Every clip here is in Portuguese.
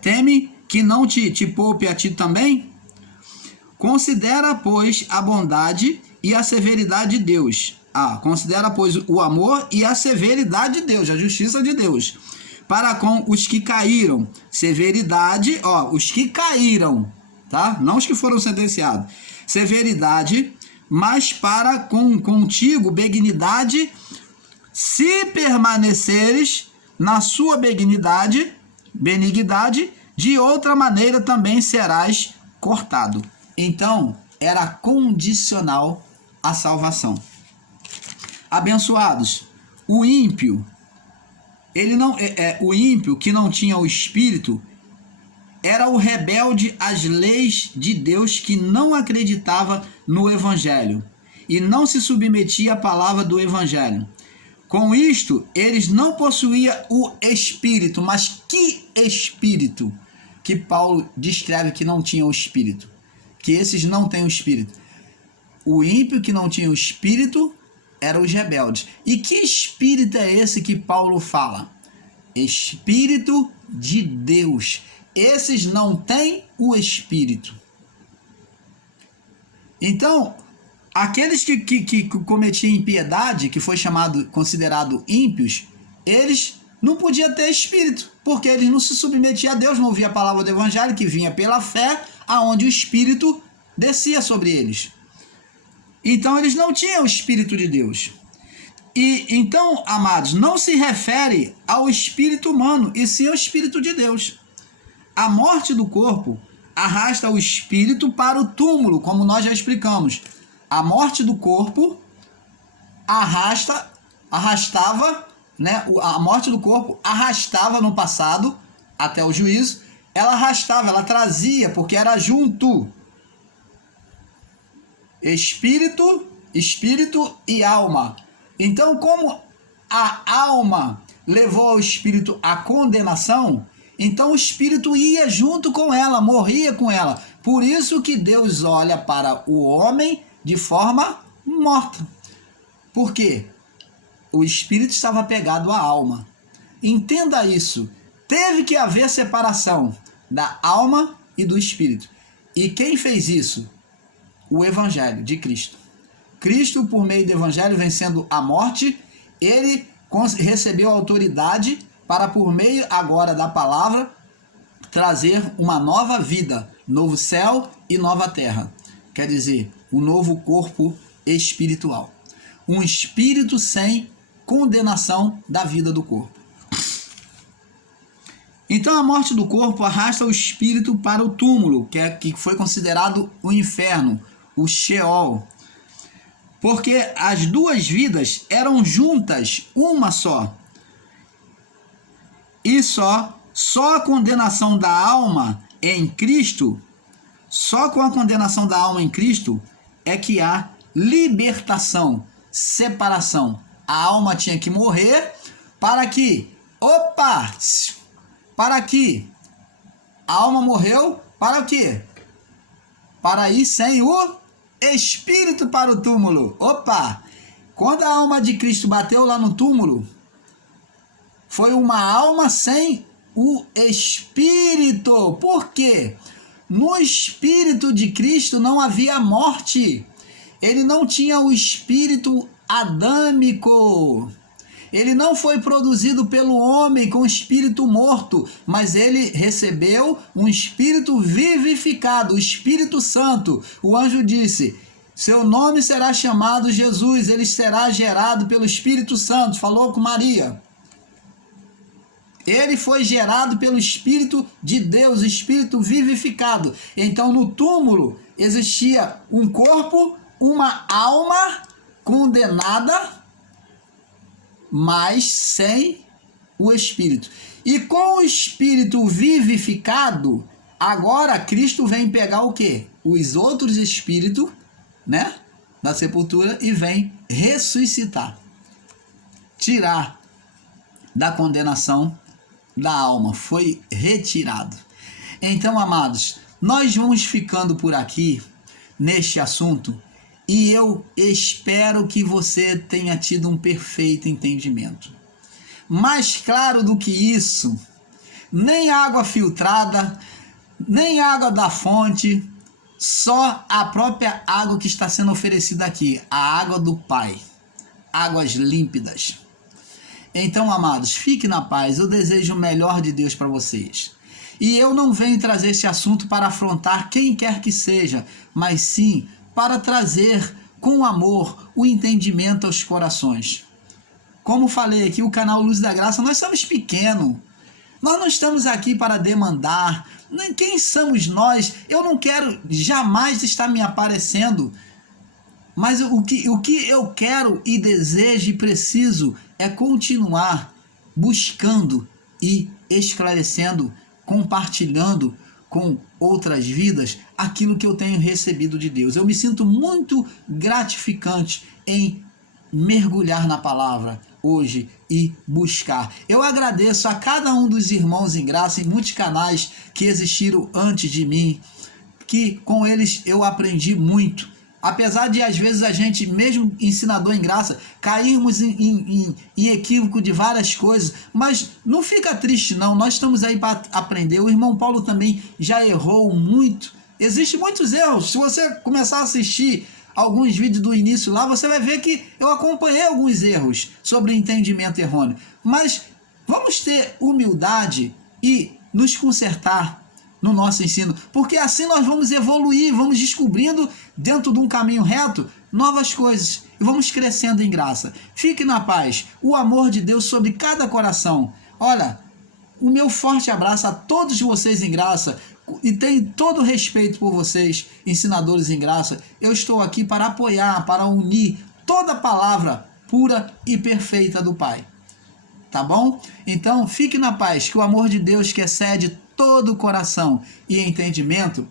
teme que não te poupe a ti também? Considera, pois, a bondade e a severidade de Deus. Considera, pois, o amor e a severidade de Deus, a justiça de Deus, para com os que caíram. Severidade, os que caíram, tá? Não os que foram sentenciados. Severidade, mas para contigo benignidade, se permaneceres na sua benignidade, de outra maneira também serás cortado. Então, era condicional a salvação. Abençoados, o ímpio, o ímpio que não tinha o Espírito, era o rebelde às leis de Deus, que não acreditava no Evangelho e não se submetia à palavra do Evangelho. Com isto, eles não possuíam o Espírito. Mas que Espírito? Que Paulo descreve que não tinha o Espírito. Que esses não têm o Espírito. O ímpio que não tinha o Espírito eram os rebeldes. E que Espírito é esse que Paulo fala? Espírito de Deus. Esses não têm o Espírito. Então, aqueles que cometiam impiedade, que foi considerado ímpios, eles não podiam ter Espírito, porque eles não se submetiam a Deus, não ouviam a palavra do Evangelho, que vinha pela fé, aonde o Espírito descia sobre eles. Então, eles não tinham o Espírito de Deus. E então, amados, não se refere ao espírito humano, e sim ao Espírito de Deus. A morte do corpo arrasta o espírito para o túmulo, como nós já explicamos. A morte do corpo arrastava, né? A morte do corpo arrastava no passado, até o juízo, ela arrastava, ela trazia, porque era junto. Espírito e alma. Então, como a alma levou ao espírito a condenação, então o espírito ia junto com ela, morria com ela. Por isso que Deus olha para o homem de forma morta. Por quê? O espírito estava apegado à alma. Entenda isso. Teve que haver separação da alma e do espírito. E quem fez isso? O Evangelho de Cristo. Cristo, por meio do Evangelho, vencendo a morte, ele recebeu autoridade para, por meio agora da palavra, trazer uma nova vida, novo céu e nova terra. Quer dizer, um novo corpo espiritual. Um espírito sem condenação da vida do corpo. Então a morte do corpo arrasta o espírito para o túmulo, que foi considerado o inferno, o Sheol. Porque as duas vidas eram juntas, uma só. E só a condenação da alma em Cristo, só com a condenação da alma em Cristo é que há libertação, separação. A alma tinha que morrer para que, a alma morreu para o quê? Para ir sem o espírito para o túmulo. Quando a alma de Cristo bateu lá no túmulo, foi uma alma sem o espírito. Por quê? No espírito de Cristo não havia morte. Ele não tinha o espírito adâmico. Ele não foi produzido pelo homem com espírito morto, mas ele recebeu um espírito vivificado, o Espírito Santo. O anjo disse: seu nome será chamado Jesus, ele será gerado pelo Espírito Santo. Falou com Maria. Ele foi gerado pelo Espírito de Deus, Espírito vivificado. Então no túmulo existia um corpo, uma alma condenada, mas sem o Espírito. E com o Espírito vivificado, agora Cristo vem pegar o quê? Os outros espíritos, né, da sepultura, e vem ressuscitar. Tirar da condenação da alma. Foi retirado. Então, amados, nós vamos ficando por aqui neste assunto. E eu espero que você tenha tido um perfeito entendimento. Mais claro do que isso, nem água filtrada, nem água da fonte, só a própria água que está sendo oferecida aqui, a água do Pai, águas límpidas. Então, amados, fique na paz, eu desejo o melhor de Deus para vocês. E eu não venho trazer esse assunto para afrontar quem quer que seja, mas sim para trazer com amor o entendimento aos corações. Como falei aqui, o canal Luz da Graça, nós somos pequenos. Nós não estamos aqui para demandar. Quem somos nós? Eu não quero jamais estar me aparecendo. Mas o que eu quero e desejo e preciso é continuar buscando e esclarecendo, compartilhando com outras vidas aquilo que eu tenho recebido de Deus. Eu me sinto muito gratificante em mergulhar na palavra hoje e buscar. Eu agradeço a cada um dos irmãos em graça em muitos canais que existiram antes de mim, que com eles eu aprendi muito. Apesar de às vezes a gente, mesmo ensinador em graça, cairmos em equívoco de várias coisas, mas não fica triste não, nós estamos aí para aprender. O irmão Paulo também já errou muito, existem muitos erros. Se você começar a assistir alguns vídeos do início lá, você vai ver que eu acompanhei alguns erros sobre entendimento errôneo. Mas vamos ter humildade e nos consertar no nosso ensino, porque assim nós vamos evoluir, vamos descobrindo dentro de um caminho reto novas coisas e vamos crescendo em graça. Fique na paz, o amor de Deus sobre cada coração. Olha, o meu forte abraço a todos vocês em graça e tenho todo o respeito por vocês, ensinadores em graça. Eu estou aqui para apoiar, para unir toda a palavra pura e perfeita do Pai. Tá bom? Então fique na paz, que o amor de Deus que excede todo o coração e entendimento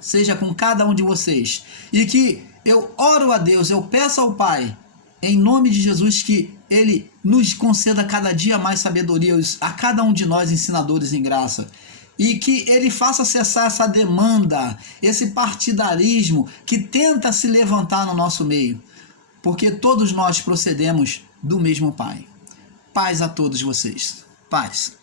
seja com cada um de vocês. E que eu oro a Deus, eu peço ao Pai, em nome de Jesus, que Ele nos conceda cada dia mais sabedoria a cada um de nós ensinadores em graça. E que Ele faça cessar essa demanda, esse partidarismo que tenta se levantar no nosso meio. Porque todos nós procedemos do mesmo Pai. Paz a todos vocês. Paz.